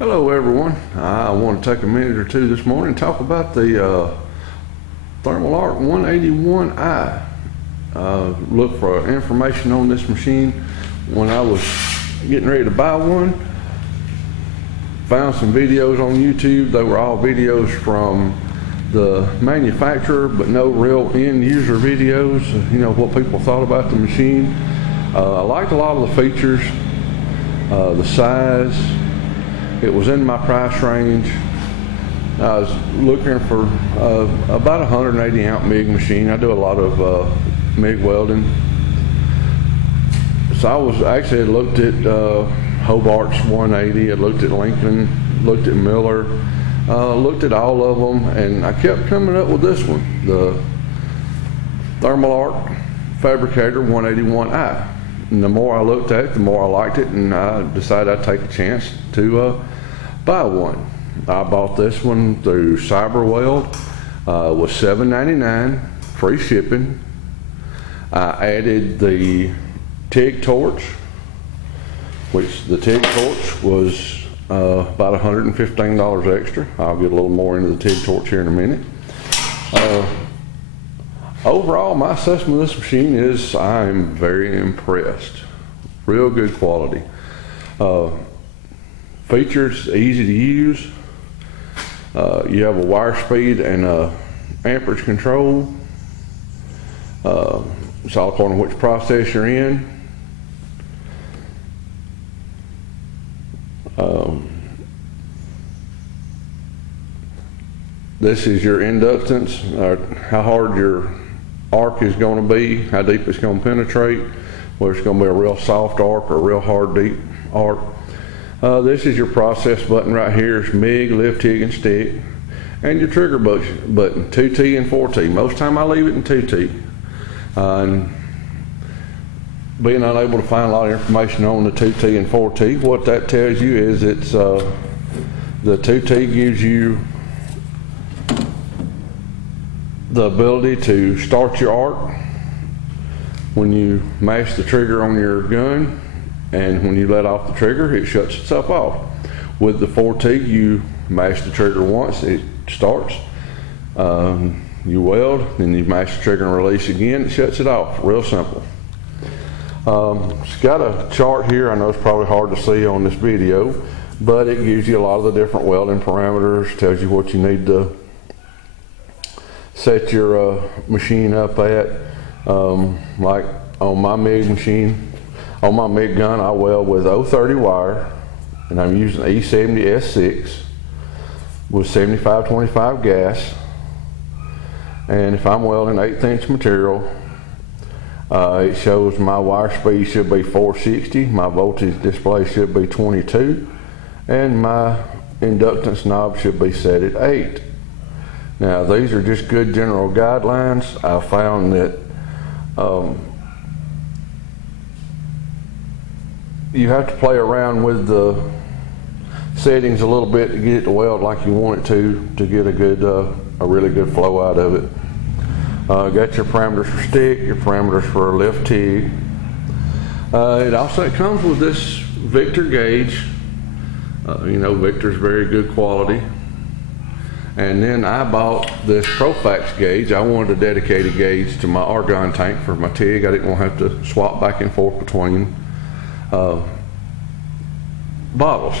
Hello everyone. I want to take a minute or two this morning and talk about the Thermal Arc 181i. Look for information on this machine when I was getting ready to buy one. Found some videos on YouTube. They were all videos from the manufacturer, but no real end user videos, what people thought about the machine. I liked a lot of the features, the size. It was in my price range. I was looking for about a 180 amp MIG machine. I do a lot of MIG welding. So I had looked at Hobart's 180, I looked at Lincoln, looked at Miller, looked at all of them, and I kept coming up with this one, the Thermal Arc Fabricator 181i. And the more I looked at it, the more I liked it, and I decided I'd take a chance to buy one. I bought this one through CyberWeld. It was $7.99, free shipping. I added the TIG torch, which the TIG torch was about $115 extra. I'll get a little more into the TIG torch here in a minute. Overall, my assessment of this machine is I'm very impressed. Real good quality. Features, easy to use. You have a wire speed and a amperage control. It's all according to which process you're in. This is your inductance, how hard your arc is going to be, how deep it's going to penetrate, whether it's going to be a real soft arc or a real hard deep arc. This is your process button right here. It's MIG, lift, TIG, and stick. And your trigger button, 2T and 4T. Most time I leave it in 2T. And being unable to find a lot of information on the 2T and 4T, what that tells you is it's the 2T gives you the ability to start your arc when you mash the trigger on your gun, and when you let off the trigger it shuts itself off. With the 4T, you mash the trigger once, it starts, you weld, then you mash the trigger and release again, it shuts it off. Real simple. It's got a chart here. I know it's probably hard to see on this video, but it gives you a lot of the different welding parameters, tells you what you need to set your machine up at. Like on my MIG machine, on my MIG gun, I weld with 030 wire, and I'm using E70 S6 with 7525 gas. And if I'm welding 1/8 inch material, it shows my wire speed should be 460, my voltage display should be 22, and my inductance knob should be set at 8. Now these are just good general guidelines. I found that you have to play around with the settings a little bit to get it to weld like you want it to get a good, a really good flow out of it. Got your parameters for stick, your parameters for lift TIG. It also comes with this Victor gauge. Victor's very good quality. And then I bought this Profax gauge. I wanted a dedicated gauge to my argon tank for my TIG. I didn't want to have to swap back and forth between bottles.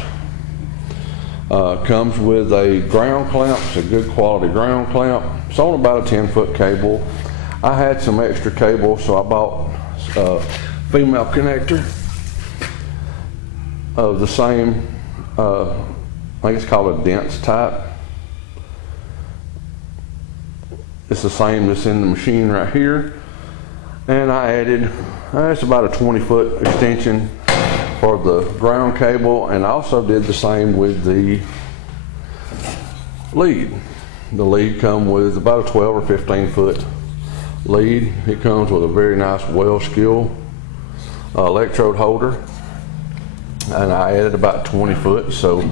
Comes with a ground clamp. It's a good quality ground clamp. It's on about a 10-foot cable. I had some extra cable, so I bought a female connector of the same, I think it's called a dense type. It's the same that's in the machine right here. And I added, it's about a 20-foot extension for the ground cable, and I also did the same with the lead. The lead comes with about a 12 or 15 foot lead. It comes with a very nice WellSkill electrode holder, and I added about 20 foot, so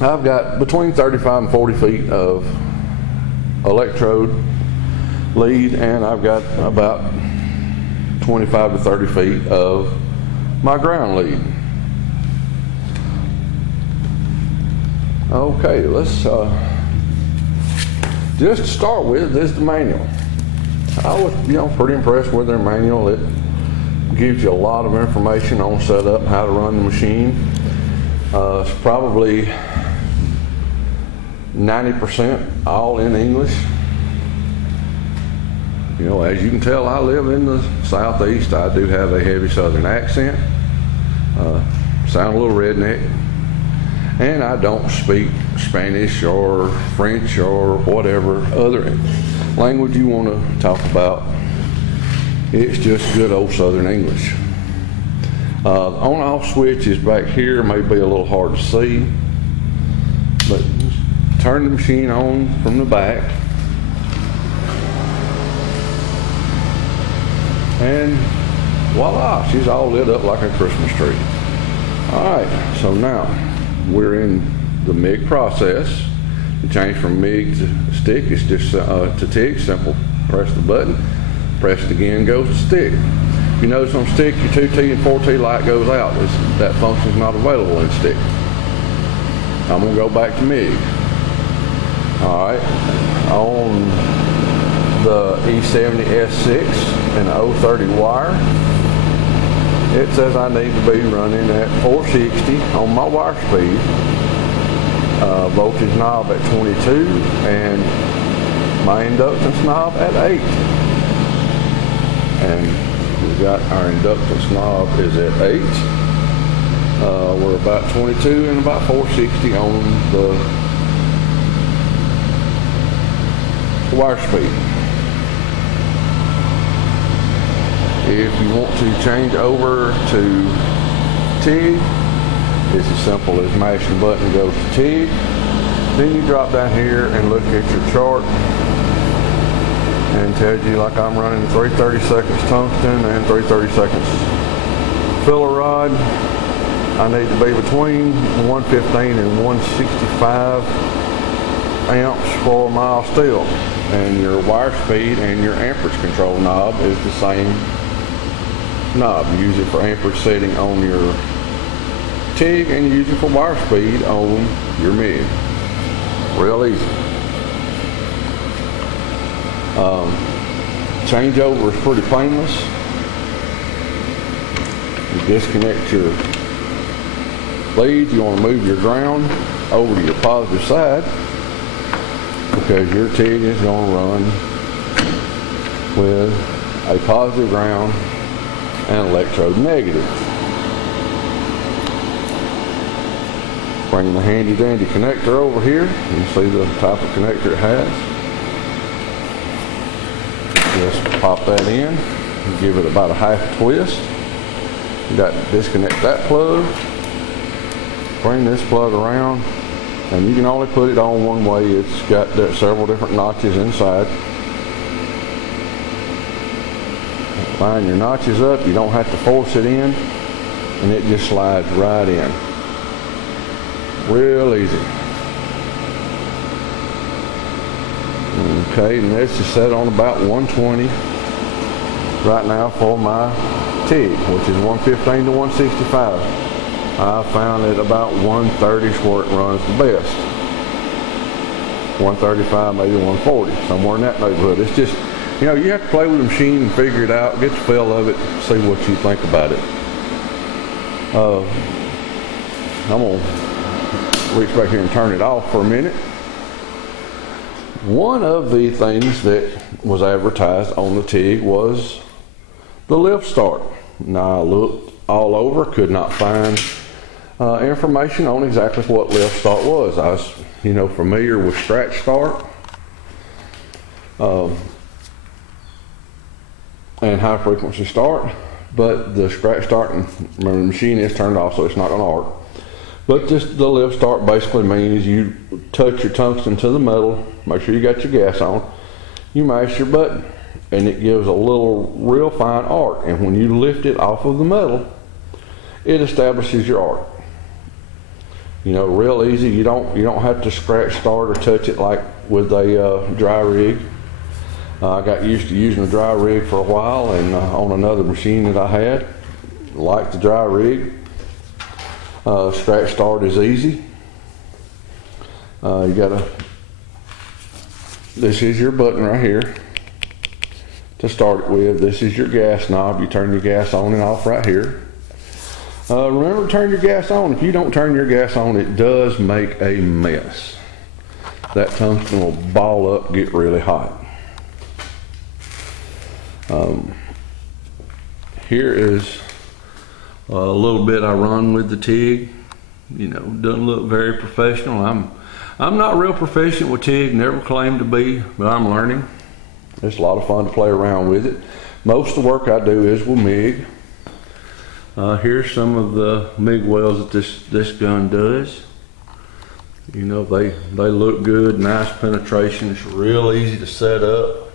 I've got between 35 and 40 feet of electrode lead, and I've got about 25 to 30 feet of my ground lead. Okay, let's just to start with, this is the manual. I was, pretty impressed with their manual. It gives you a lot of information on setup, how to run the machine. It's probably 90% all in English. As you can tell, I live in the Southeast. I do have a heavy Southern accent. Sound a little redneck. And I don't speak Spanish or French or whatever other language you want to talk about. It's just good old Southern English. On-off switch is back here. May be a little hard to see, but turn the machine on from the back, and voila, she's all lit up like a Christmas tree. All right, so now we're in the MIG process. To change from MIG to stick, it's just to TIG, simple. Press the button, press it again, goes to stick. If you notice on stick, your 2T and 4T light goes out. That function is not available in stick. I'm going to go back to MIG. All right, on the E70 S6 and the 030 wire, it says I need to be running at 460 on my wire speed, voltage knob at 22, and my inductance knob at 8. And we've got our inductance knob is at 8. We're about 22 and about 460 on the wire speed. If you want to change over to TIG, it's as simple as mashing the button goes to TIG. Then you drop down here and look at your chart, and it tells you, like I'm running 3/32 tungsten and 3/32 filler rod. I need to be between 115 and 165 amps for mile steel. And your wire speed and your amperage control knob is the same knob. You use it for amperage setting on your TIG, and you use it for wire speed on your MIG. Real easy. Changeover is pretty painless. You disconnect your leads. You want to move your ground over to your positive side, because your TIG is going to run with a positive ground and electrode negative. Bring the handy dandy connector over here. You can see the type of connector it has. Just pop that in and give it about a half twist. You got to disconnect that plug. Bring this plug around, and you can only put it on one way. It's got several different notches inside. Line your notches up. You don't have to force it in, and it just slides right in. Real easy. Okay, and this is set on about 120 right now for my TIG, which is 115 to 165. I found it about 130 is where it runs the best. 135, maybe 140, somewhere in that neighborhood. It's just, you have to play with the machine and figure it out, get the feel of it, see what you think about it. I'm going to reach back here and turn it off for a minute. One of the things that was advertised on the TIG was the lift start. Now I looked all over, could not find information on exactly what lift start was. I was, familiar with scratch start and high frequency start, but the scratch start, the machine is turned off, so it's not going to arc. But just the lift start basically means you touch your tungsten to the metal, make sure you got your gas on, you mash your button, and it gives a little real fine arc. And when you lift it off of the metal, it establishes your arc. Real easy. You don't have to scratch start or touch it like with a dry rig. I got used to using a dry rig for a while, and on another machine that I had, like the dry rig. Scratch start is easy. You gotta, this is your button right here to start it with. This is your gas knob. You turn your gas on and off right here. Remember to turn your gas on. If you don't turn your gas on, it does make a mess. That tungsten will ball up, get really hot. Here is a little bit I run with the TIG. You know, doesn't look very professional. I'm not real proficient with TIG, never claimed to be, but I'm learning. It's a lot of fun to play around with it. Most of the work I do is with MIG. Here's some of the MIG welds that this gun does. You know, they look good, nice penetration. It's real easy to set up.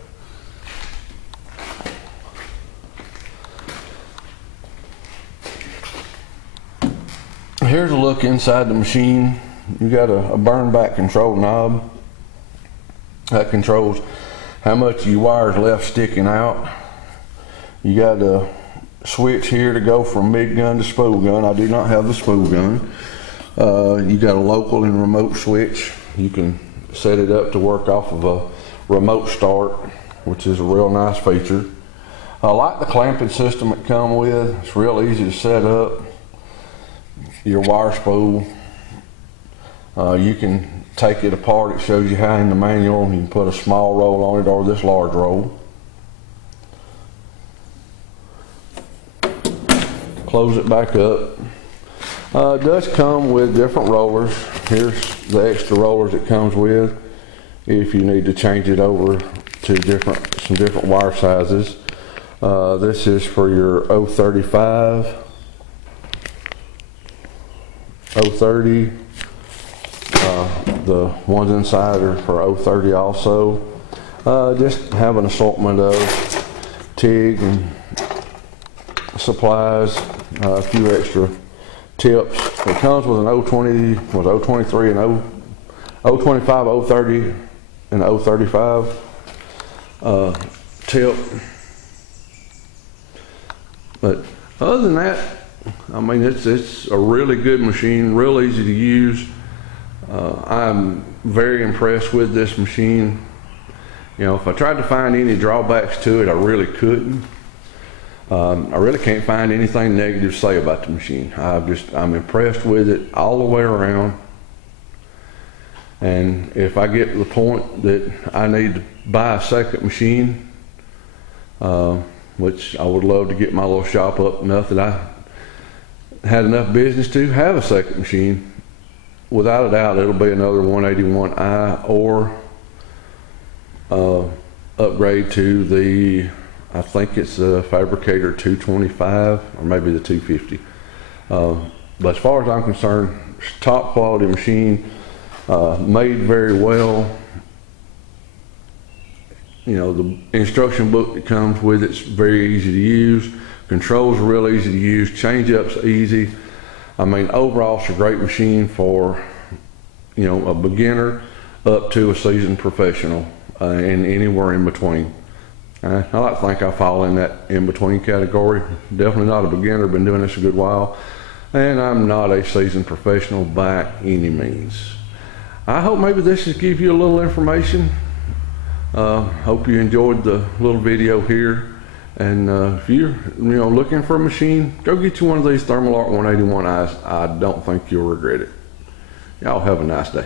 Here's a look inside the machine. You got a burn back control knob that controls how much your wires left sticking out. You got a switch here to go from MIG gun to spool gun. I do not have the spool gun. You got a local and remote switch. You can set it up to work off of a remote start, which is a real nice feature. I like the clamping system it comes with. It's real easy to set up. Your wire spool, you can take it apart. It shows you how in the manual. You can put a small roll on it or this large roll. Close it back up. It does come with different rollers. Here's the extra rollers it comes with if you need to change it over to some different wire sizes. This is for your 035, 030. The ones inside are for 030 also. Just have an assortment of TIG and supplies, a few extra tips. It comes with an 020, 023 and 025, 030 and 035 tip. But other than that, I mean, it's a really good machine, real easy to use. I'm very impressed with this machine. You know, if I tried to find any drawbacks to it, I really couldn't. I really can't find anything negative to say about the machine. I'm impressed with it all the way around. And if I get to the point that I need to buy a second machine, which I would love to get my little shop up enough that I had enough business to have a second machine, without a doubt it'll be another 181i or upgrade to the, I think it's a Fabricator 225 or maybe the 250. But as far as I'm concerned, it's a top quality machine, made very well. You know, the instruction book that comes with it's very easy to use. Controls are real easy to use. Change ups easy. I mean, overall, it's a great machine for, you know, a beginner up to a seasoned professional, and anywhere in between. I like to think I fall in that in-between category. Definitely not a beginner. Been doing this a good while, and I'm not a seasoned professional by any means. I hope maybe this has given you a little information. Hope you enjoyed the little video here. And if you're looking for a machine, go get you one of these Thermal-Art 181Is. I don't think you'll regret it. Y'all have a nice day.